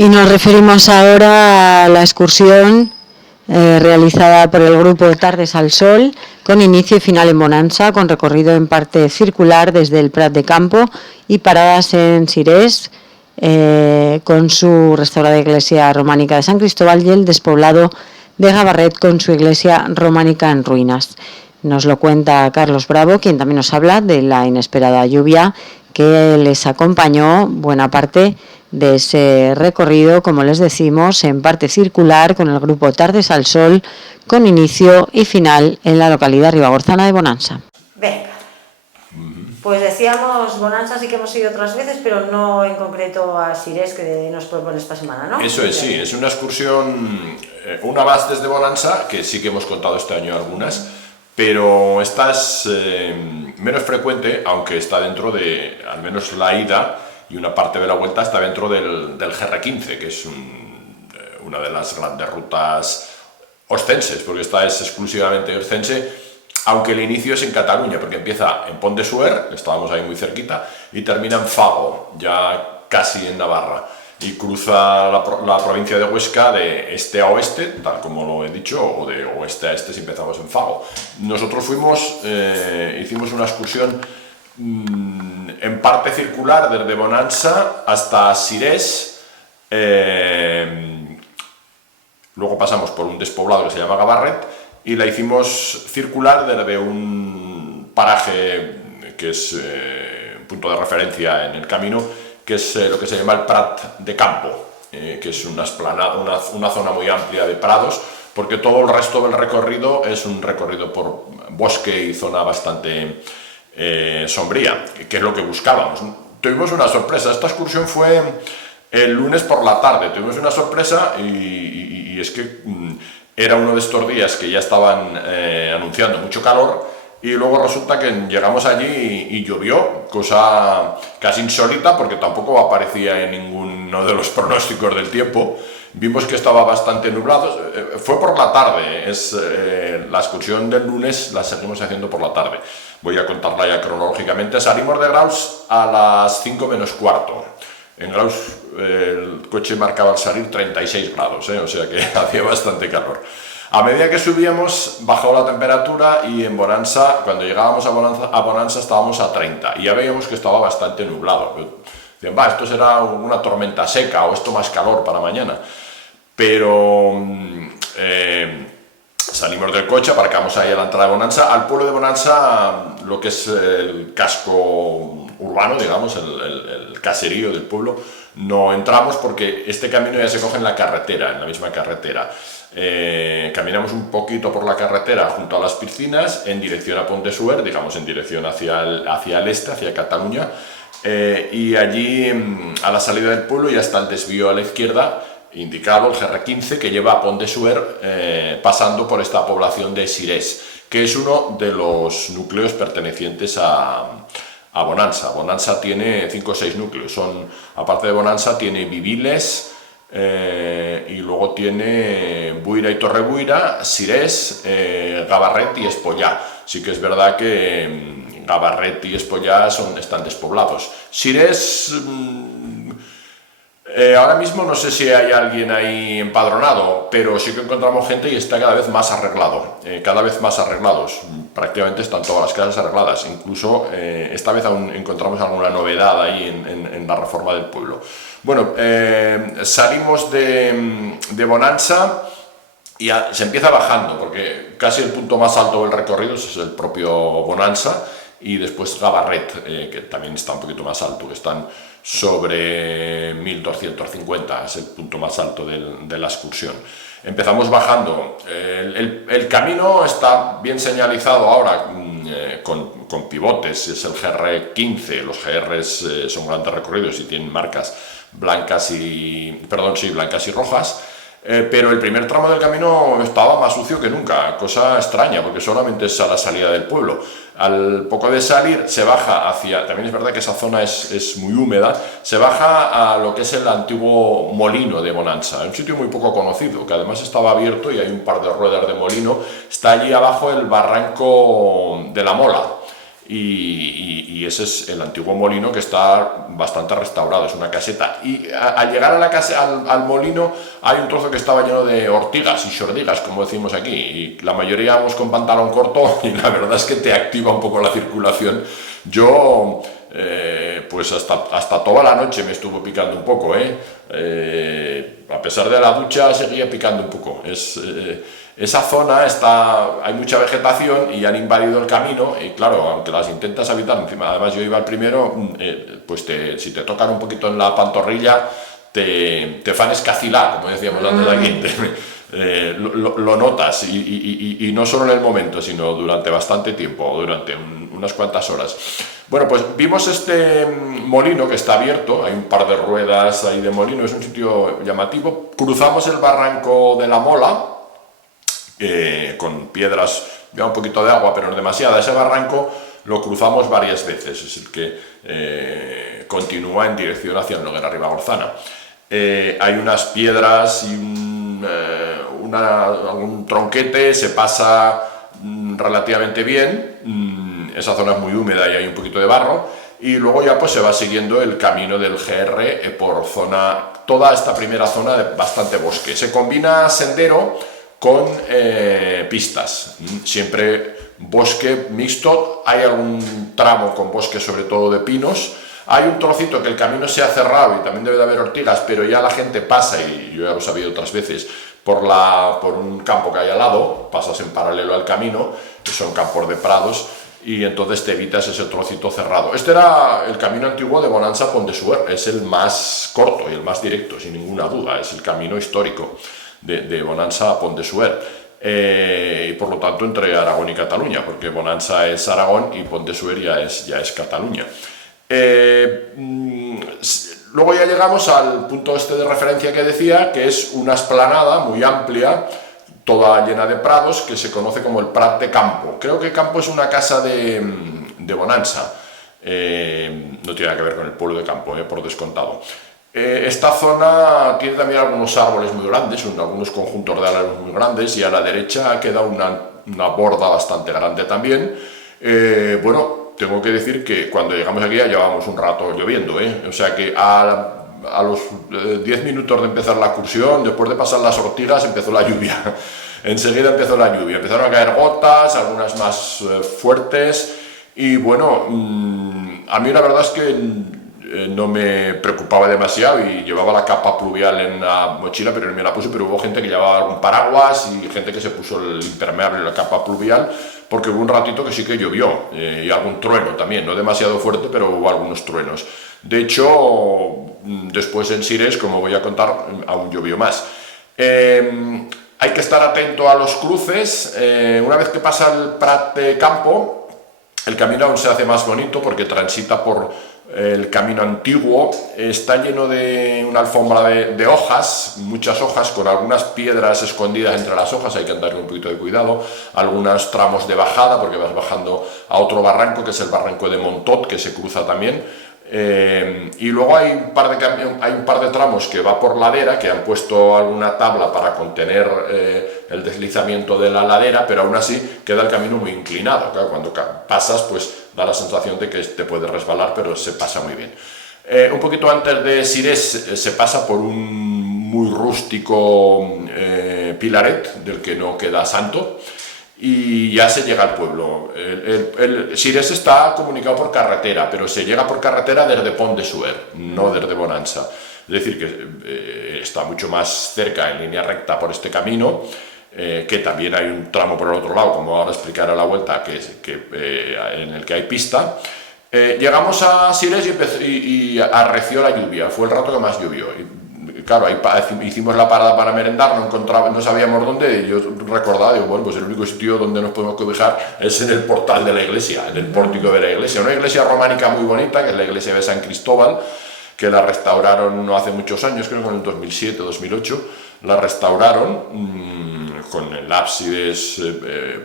Y nos referimos ahora a la excursión realizada por el grupo Tardes al Sol, con inicio y final en Bonansa, con recorrido en parte circular desde el Prat de Campo y paradas en Sirés, con su restaurada iglesia románica de San Cristóbal y el despoblado de Gabarret con su iglesia románica en ruinas. Nos lo cuenta Carlos Bravo, quien también nos habla de la inesperada lluvia que les acompañó buena parte de ese recorrido, como les decimos, en parte circular con el grupo Tardes al Sol, con inicio y final en la localidad ribagorzana de Bonansa. Venga, pues decíamos, Bonansa sí que hemos ido otras veces, pero no en concreto a Sirés, que nos propone esta semana, ¿no? Eso es, sí, es una excursión, una más desde Bonansa, que sí que hemos contado este año algunas, pero esta es menos frecuente, aunque está dentro de, al menos la ida y una parte de la vuelta está dentro del GR15, que es una de las grandes rutas oscenses, porque esta es exclusivamente oscense, aunque el inicio es en Cataluña, porque empieza en Pont de Suert, estábamos ahí muy cerquita, y termina en Fago, ya casi en Navarra, y cruza la provincia de Huesca de este a oeste, tal como lo he dicho, o de oeste a este si empezamos en Fago. Nosotros hicimos una excursión en parte circular desde Bonansa hasta Sirés, luego pasamos por un despoblado que se llama Gabarret y la hicimos circular desde un paraje que es punto de referencia en el camino, que es lo que se llama el Prat de Campo, que es una zona muy amplia de prados, porque todo el resto del recorrido es un recorrido por bosque y zona bastante sombría, que es lo que buscábamos. Tuvimos una sorpresa, esta excursión fue el lunes por la tarde, tuvimos una sorpresa y es que era uno de estos días que ya estaban anunciando mucho calor, y luego resulta que llegamos allí y llovió, cosa casi insólita porque tampoco aparecía en ninguno de los pronósticos del tiempo. Vimos que estaba bastante nublado, fue por la tarde, la excursión del lunes la seguimos haciendo por la tarde. Voy a contarla ya cronológicamente. Salimos de Graus a las 5 menos cuarto. En Graus el coche marcaba al salir 36 grados, o sea que hacía bastante calor. A medida que subíamos bajó la temperatura y en Bonansa, cuando llegábamos a Bonansa estábamos a 30 y ya veíamos que estaba bastante nublado. Decían, esto será una tormenta seca o esto más calor para mañana. Pero salimos del coche, aparcamos ahí a la entrada de Bonansa. Al pueblo de Bonansa, lo que es el casco urbano, digamos, el caserío del pueblo, no entramos porque este camino ya se coge en la carretera, en la misma carretera. Caminamos un poquito por la carretera junto a las piscinas en dirección a Pont de Suert, digamos en dirección hacia el este, hacia Cataluña, y allí a la salida del pueblo ya está el desvío a la izquierda indicado, el GR15, que lleva a Pont de Suert, pasando por esta población de Sirés, que es uno de los núcleos pertenecientes a Bonansa. Bonansa tiene 5 o 6 núcleos, aparte de Bonansa tiene Viviles, y luego tiene Buira y Torrebuira, Sirés, Gabarret y Espollá. Sí que es verdad que Gabarret y Espollá están despoblados. Sirés, ahora mismo no sé si hay alguien ahí empadronado, pero sí que encontramos gente y está cada vez más arreglado, cada vez más arreglados. Prácticamente están todas las casas arregladas, incluso esta vez aún encontramos alguna novedad ahí en la reforma del pueblo. Bueno, salimos de Bonansa y se empieza bajando, porque casi el punto más alto del recorrido es el propio Bonansa, y después Gabarret, que también está un poquito más alto, que están sobre 1250, es el punto más alto de la excursión. Empezamos bajando, el camino está bien señalizado ahora con pivotes, es el GR15, los GRs son grandes recorridos y tienen marcas blancas y rojas, pero el primer tramo del camino estaba más sucio que nunca, cosa extraña porque solamente es a la salida del pueblo. Al poco de salir se baja también es verdad que esa zona es muy húmeda, se baja a lo que es el antiguo molino de Bonansa, un sitio muy poco conocido, que además estaba abierto y hay un par de ruedas de molino. Está allí abajo el barranco de la Mola, y ese es el antiguo molino, que está bastante restaurado, es una caseta. Y al llegar a la al molino hay un trozo que estaba lleno de ortigas y xordigas, como decimos aquí, y la mayoría vamos con pantalón corto y la verdad es que te activa un poco la circulación. Yo pues hasta toda la noche me estuvo picando un poco, a pesar de la ducha seguía picando un poco. Esa zona hay mucha vegetación y han invadido el camino, y claro, aunque las intentas evitar, encima, además yo iba el primero, pues si te tocan un poquito en la pantorrilla, te fan escacilar, como decíamos antes de aquí, lo notas, y no solo en el momento, sino durante bastante tiempo, durante unas cuantas horas. Bueno, pues vimos este molino que está abierto, hay un par de ruedas ahí de molino, es un sitio llamativo. Cruzamos el barranco de la Mola, con piedras, ya un poquito de agua, pero no demasiada. Ese barranco lo cruzamos varias veces, es el que continúa en dirección hacia el Noguera Ribagorzana. Hay unas piedras y algún tronquete, se pasa relativamente bien, esa zona es muy húmeda y hay un poquito de barro, y luego ya pues se va siguiendo el camino del GR por toda esta primera zona de bastante bosque. Se combina sendero con pistas, siempre bosque mixto, hay algún tramo con bosque sobre todo de pinos, hay un trocito que el camino se ha cerrado y también debe de haber ortigas, pero ya la gente pasa, y yo ya lo he sabido otras veces, por un campo que hay al lado, pasas en paralelo al camino, que son campos de prados, y entonces te evitas ese trocito cerrado. Este era el camino antiguo de Bonansa a Pont de Suert, es el más corto y el más directo, sin ninguna duda, es el camino histórico de Bonansa a Pont de Suert, y por lo tanto entre Aragón y Cataluña, porque Bonansa es Aragón y Pont de Suert ya es Cataluña. Luego ya llegamos al punto este de referencia que decía, que es una explanada muy amplia, toda llena de prados, que se conoce como el Prat de Campo. Creo que Campo es una casa de Bonansa, no tiene nada que ver con el pueblo de Campo, por descontado. Esta zona tiene también algunos árboles muy grandes, algunos conjuntos de árboles muy grandes, y a la derecha queda una borda bastante grande también. Bueno, tengo que decir que cuando llegamos aquí ya llevábamos un rato lloviendo, o sea que a los 10 minutos de empezar la excursión, después de pasar las ortigas, empezó la lluvia. Enseguida empezó la lluvia, empezaron a caer gotas, algunas más fuertes, y bueno, a mí la verdad es que no me preocupaba demasiado y llevaba la capa pluvial en la mochila, pero no me la puse, pero hubo gente que llevaba algún paraguas y gente que se puso el impermeable en la capa pluvial, porque hubo un ratito que sí que llovió, y algún trueno también, no demasiado fuerte, pero hubo algunos truenos. De hecho, después en Sires, como voy a contar, aún llovió más. Hay que estar atento a los cruces. Una vez que pasa el Prat de Campo, el camino aún se hace más bonito porque transita por el camino antiguo, está lleno de una alfombra de hojas, muchas hojas, con algunas piedras escondidas entre las hojas, hay que andar con un poquito de cuidado, algunos tramos de bajada, porque vas bajando a otro barranco, que es el barranco de Montot, que se cruza también, y luego hay un par de tramos que va por ladera, que han puesto alguna tabla para contener el deslizamiento de la ladera, pero aún así queda el camino muy inclinado. Claro, cuando pasas, pues da la sensación de que te puedes resbalar, pero se pasa muy bien. Un poquito antes de Sires se pasa por un muy rústico Pilaret, del que no queda santo, y ya se llega al pueblo. Sires está comunicado por carretera, pero se llega por carretera desde Pont de Suert, no desde Bonansa. Es decir, que está mucho más cerca, en línea recta, por este camino, que también hay un tramo por el otro lado, como ahora explicaré a la vuelta, en el que hay pista. Llegamos a Sires y arreció la lluvia, fue el rato que más llovió. Claro, ahí hicimos la parada para merendar, no sabíamos dónde, y yo recordaba, digo, bueno, pues el único sitio donde nos podemos cobijar es en el portal de la iglesia, en el pórtico de la iglesia, una iglesia románica muy bonita, que es la iglesia de San Cristóbal, que la restauraron no hace muchos años, creo que en el 2007 o 2008, la restauraron con el ábside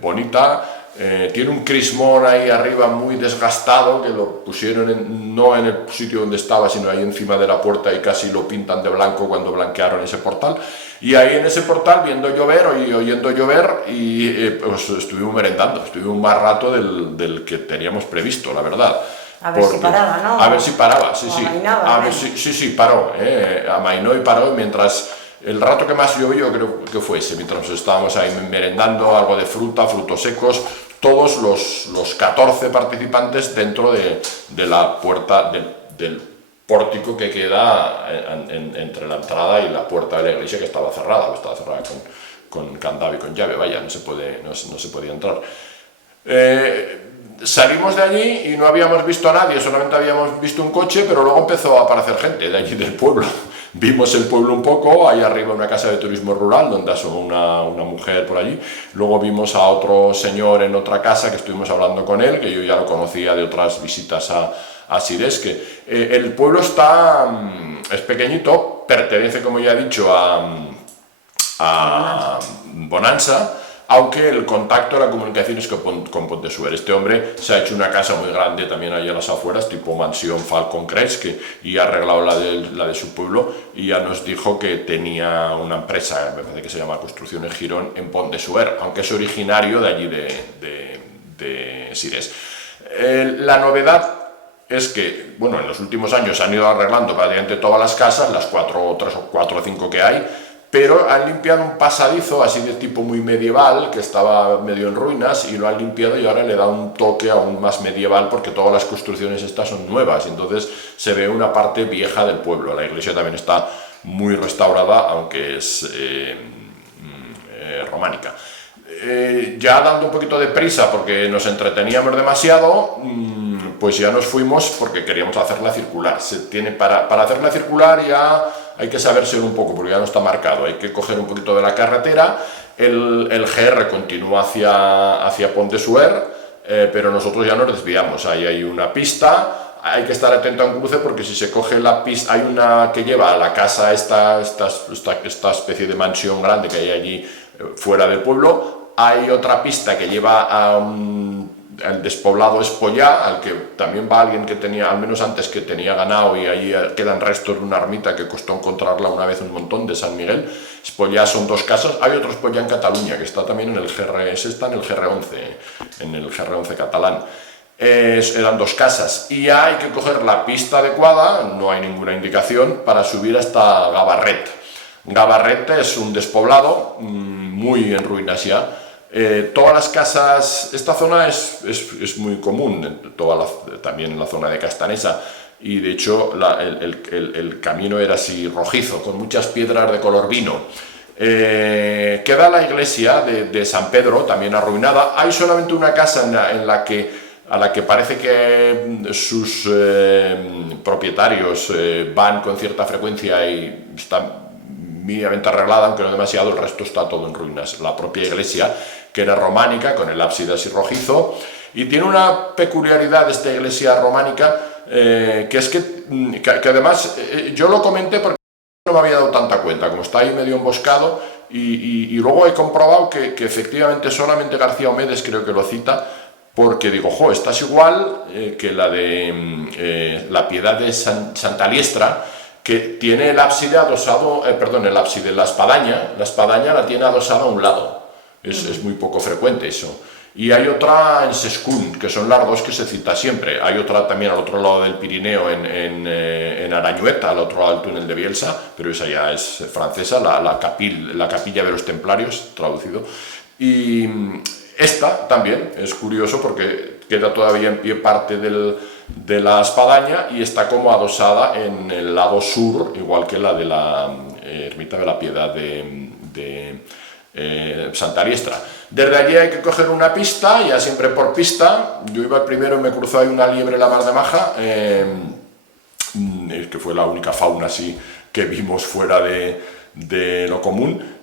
bonita, tiene un crismón ahí arriba muy desgastado, que lo pusieron no en el sitio donde estaba, sino ahí encima de la puerta, y casi lo pintan de blanco cuando blanquearon ese portal. Y ahí en ese portal, viendo llover y oyendo llover, y pues estuvimos merendando, estuvimos más rato del que teníamos previsto, la verdad. A ver si paraba, ¿no? A ver si paraba, sí, sí. Amainaba, A ver sí, paró, amainó y paró, mientras el rato que más llovió creo que fue ese, mientras nos estábamos ahí merendando, algo de fruta, frutos secos, todos los 14 participantes dentro de la puerta del pórtico que queda entre la entrada y la puerta de la iglesia, que estaba cerrada con candado y con llave, vaya, no se podía entrar. Salimos de allí y no habíamos visto a nadie, solamente habíamos visto un coche, pero luego empezó a aparecer gente de allí del pueblo. Vimos el pueblo un poco, ahí arriba una casa de turismo rural donde asomó una mujer por allí. Luego vimos a otro señor en otra casa que estuvimos hablando con él, que yo ya lo conocía de otras visitas a Siresque. El pueblo es pequeñito, pertenece, como ya he dicho, a Bonanza, aunque el contacto, la comunicación es con Pontessuer. Este hombre se ha hecho una casa muy grande también ahí a las afueras, tipo mansión Falcon Crest, y ha arreglado la de su pueblo, y ya nos dijo que tenía una empresa, me parece que se llama Construcciones Girón, en Pontessuer, aunque es originario de allí de Sires. La novedad es que, bueno, en los últimos años han ido arreglando prácticamente todas las casas, las 4 o 5 que hay, pero han limpiado un pasadizo así de tipo muy medieval, que estaba medio en ruinas, y lo han limpiado y ahora le da un toque aún más medieval, porque todas las construcciones estas son nuevas, y entonces se ve una parte vieja del pueblo. La iglesia también está muy restaurada, aunque es románica. Ya dando un poquito de prisa, porque nos entreteníamos demasiado, pues ya nos fuimos porque queríamos hacerla circular. Para hacerla circular ya hay que saberse un poco, porque ya no está marcado, hay que coger un poquito de la carretera. El GR continúa hacia Pontessuer, pero nosotros ya nos desviamos. Ahí hay una pista, hay que estar atento a un cruce, porque si se coge la pista, hay una que lleva a la casa esta especie de mansión grande que hay allí fuera del pueblo. Hay otra pista que lleva al despoblado Espollá, al que también va alguien que tenía, al menos antes, que tenía ganado, y allí quedan restos de una ermita que costó encontrarla una vez un montón, de San Miguel. Espollá son 2 casas. Hay otro Espollá en Cataluña, que está también en el está en el GR11 catalán. Eran 2 casas, y ya hay que coger la pista adecuada, no hay ninguna indicación, para subir hasta Gabarret. Gabarret es un despoblado muy en ruinas ya. Todas las casas, esta zona es muy común, también en la zona de Castanesa, y de hecho el camino era así rojizo, con muchas piedras de color vino. Queda la iglesia de San Pedro, también arruinada. Hay solamente una casa a la que parece que sus propietarios van con cierta frecuencia y está mínimamente arreglada, aunque no demasiado. El resto está todo en ruinas. La propia iglesia, que era románica, con el ábside así rojizo, y tiene una peculiaridad de esta iglesia románica, que es que además yo lo comenté porque no me había dado tanta cuenta, como está ahí medio emboscado, y luego he comprobado que efectivamente solamente García Omedes creo que lo cita, porque digo, esta es igual que la de la Piedad de Santa Liestra, que tiene el ábside adosado, la espadaña la tiene adosada a un lado. Es muy poco frecuente eso. Y hay otra en Sescún, que son las 2 que se cita siempre. Hay otra también al otro lado del Pirineo, en Arañueta, al otro lado del túnel de Bielsa, pero esa ya es francesa, la capilla de los templarios, traducido. Y esta también es curioso, porque queda todavía en pie parte de la espadaña, y está como adosada en el lado sur, igual que la de la ermita de la Piedad de Santa Liestra. Desde allí hay que coger una pista, ya siempre por pista. Yo iba primero y me cruzó ahí una liebre la mar de maja, que fue la única fauna así que vimos fuera de lo común.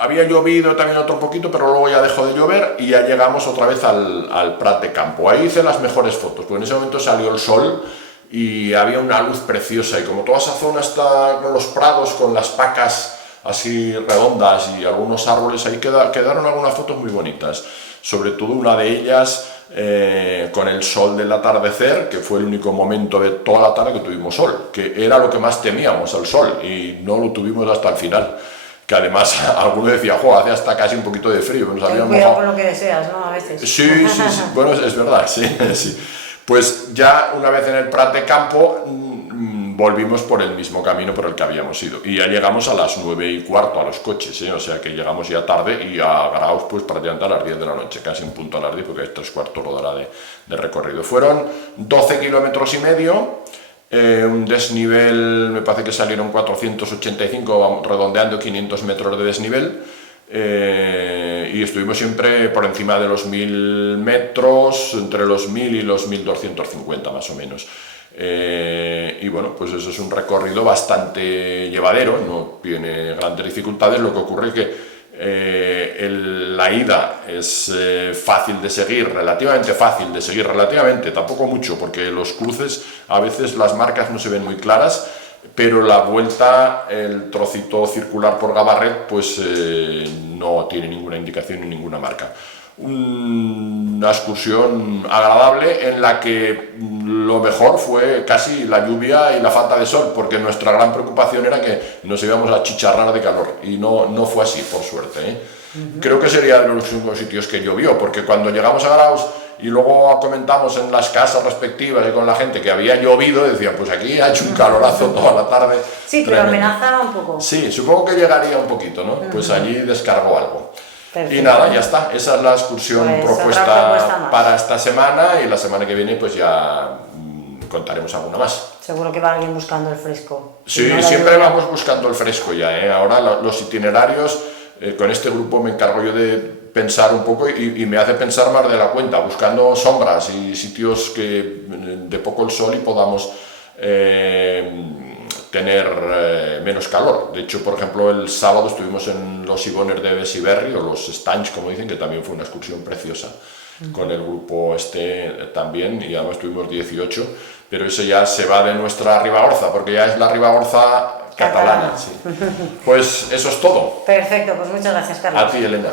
Había llovido también otro poquito, pero luego ya dejó de llover, y ya llegamos otra vez al Prat de Campo. Ahí hice las mejores fotos, porque en ese momento salió el sol y había una luz preciosa, y como toda esa zona está con los prados, con las pacas así redondas y algunos árboles, ahí quedaron algunas fotos muy bonitas, sobre todo una de ellas con el sol del atardecer, que fue el único momento de toda la tarde que tuvimos sol, que era lo que más temíamos, el sol, y no lo tuvimos hasta el final, que además alguno decía, jo, hace hasta casi un poquito de frío, nos habíamos cuidado mojado. con lo que deseas, ¿no? A veces. Sí, bueno, es verdad, sí, sí. Pues ya una vez en el Prat de Campo volvimos por el mismo camino por el que habíamos ido, y ya llegamos a las 9:15 a los coches, o sea que llegamos ya tarde, y a Graus pues prácticamente a las 10 de la noche, casi un punto a las 10, porque hay 3/4 hora de recorrido. Fueron 12 kilómetros y medio, un desnivel, me parece que salieron 485, redondeando 500 metros de desnivel, y estuvimos siempre por encima de los 1000 metros, entre los 1000 y los 1250 más o menos. Y bueno, pues eso es un recorrido bastante llevadero, no tiene grandes dificultades. Lo que ocurre es que la ida es fácil de seguir, relativamente, tampoco mucho, porque los cruces a veces las marcas no se ven muy claras, pero la vuelta, el trocito circular por Gabarret, pues no tiene ninguna indicación ni ninguna marca. Una excursión agradable en la que lo mejor fue casi la lluvia y la falta de sol, porque nuestra gran preocupación era que nos íbamos a chicharrar de calor, y no fue así, por suerte, ¿eh? Creo que sería de los únicos sitios que llovió, porque cuando llegamos a Graus y luego comentamos en las casas respectivas y con la gente que había llovido, decían, pues aquí ha hecho un calorazo toda la tarde. Sí, pero amenazaba un poco. Sí, supongo que llegaría un poquito, ¿no? Pues allí descargó algo. Perfecto. Y nada, ya está. Esa es la excursión Pues propuesta para esta semana, y la semana que viene pues ya contaremos alguna más. Seguro que va alguien buscando el fresco. Sí, no siempre lluvia. vamos buscando el fresco ya, ¿eh? Ahora los itinerarios, con este grupo me encargo yo de pensar un poco, y me hace pensar más de la cuenta, buscando sombras y sitios que de poco el sol y podamos tener menos calor. De hecho, por ejemplo, el sábado estuvimos en los Ibones de Besiberri, o los Stanys, como dicen, que también fue una excursión preciosa, con el grupo también, y además tuvimos 18, pero eso ya se va de nuestra Ribagorza, porque ya es la Ribagorza catalana. Sí. Pues eso es todo. Perfecto, pues muchas gracias, Carlos. A ti, Elena.